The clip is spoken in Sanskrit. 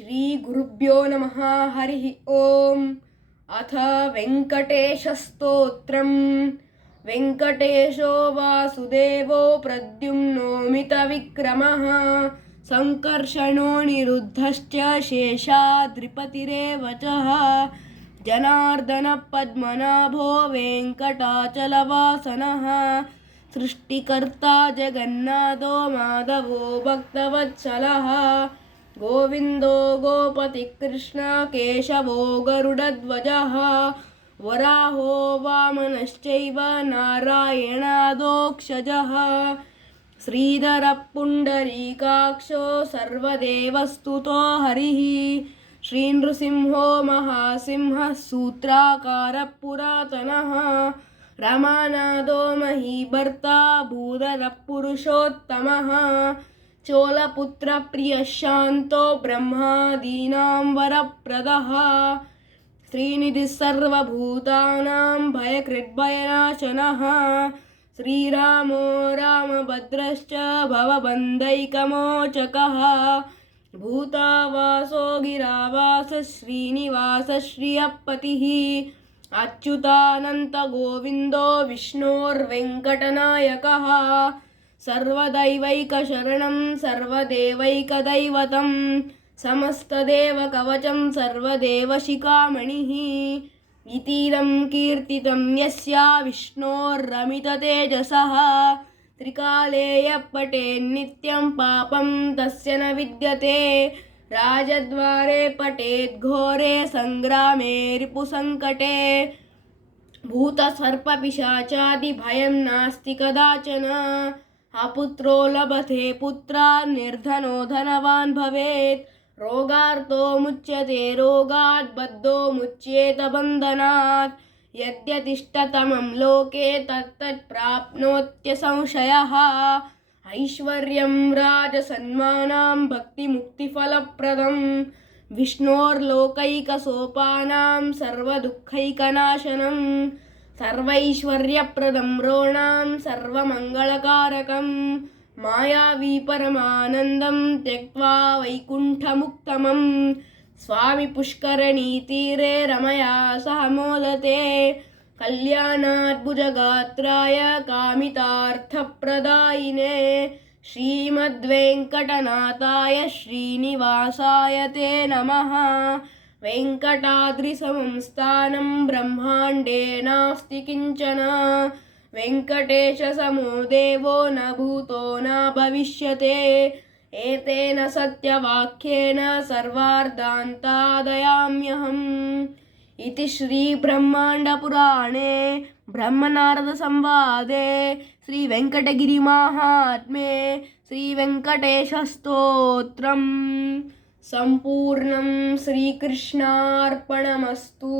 श्रीगुरुभ्यो नमः। हरिः ओम्। अथ वेङ्कटेशस्तोत्रम्। वेङ्कटेशो वासुदेवो प्रद्युम्नोमितविक्रमः सङ्कर्षणो निरुद्धश्च शेषाद्रिपतिरेव च जनार्दनपद्मनाभो वेङ्कटाचलवासनः सृष्टिकर्ता जगन्नाथो माधवो भक्तवत्सलः गोविन्दो गोपतिकृष्ण केशवो गरुडध्वजः वराहो वामनश्चैव नारायणादोक्षजः श्रीधरः पुण्डरीकाक्षो सर्वदेवस्तुतो हरिः श्रीनृसिंहो महासिंहः सूत्राकारः पुरातनः रमानादो महीभर्ता भूधरः पुरुषोत्तमः चोलपुत्रप्रियः शान्तो ब्रह्मादीनां वरप्रदः श्रीनिधिः सर्वभूतानां भयकृद्भयनाशनः श्रीरामो रामभद्रश्च भवबन्धैकमोचकः भूतावासो गिरावासः श्रीनिवासः श्रियःपतिः अच्युतानन्तगोविन्दो विष्णोर्वेङ्कटनायकः सर्वदैवैकशरणं सर्वदेवैकदैवतं समस्तदेवकवचं सर्वदेवशिखामणिः इतीदं कीर्तितं यस्य विष्णोरमिततेजसः त्रिकाले यः पठेन्नित्यं पापं तस्य न विद्यते राजद्वारे पठेद्घोरे सङ्ग्रामे रिपुसङ्कटे भूतसर्पपिशाचादिभयं नास्ति कदाचन अपुत्रो लभते पुत्रान् निर्धनो धनवान् भवेत् रोगार्तो मुच्यते रोगात् बद्धो मुच्येत बन्धनात् यद्यतिष्ठतमं लोके तत्तत् प्राप्नोत्यसंशयः ऐश्वर्यं राजसन्मानं भक्तिमुक्तिफलप्रदं विष्णोर्लोकैकसोपानां सर्वदुःखैकनाशनं सर्वैश्वर्यप्रदं रोणां सर्वमङ्गलकारकं मायावी परमानन्दं त्यक्त्वा वैकुण्ठमुक्तमं स्वामी पुष्करणीतीरे रमया सह मोदते कल्याणाद्भुजगात्राय कामितार्थप्रदायिने श्रीमद्वेङ्कटनाथाय श्रीनिवासाय ते नमः। वेङ्कटाद्रिसमं स्थानं ब्रह्माण्डे नास्ति किञ्चन वेङ्कटेशसमो देवो न भूतो न भविष्यते एतेन सत्यवाक्येन सर्वार्धान्तादयाम्यहम् इति श्रीब्रह्माण्डपुराणे ब्रह्मनारदसंवादे श्रीवेङ्कटगिरिमाहात्म्ये श्रीवेङ्कटेशस्तोत्रम् सम्पूर्णं। श्रीकृष्णार्पणमस्तु।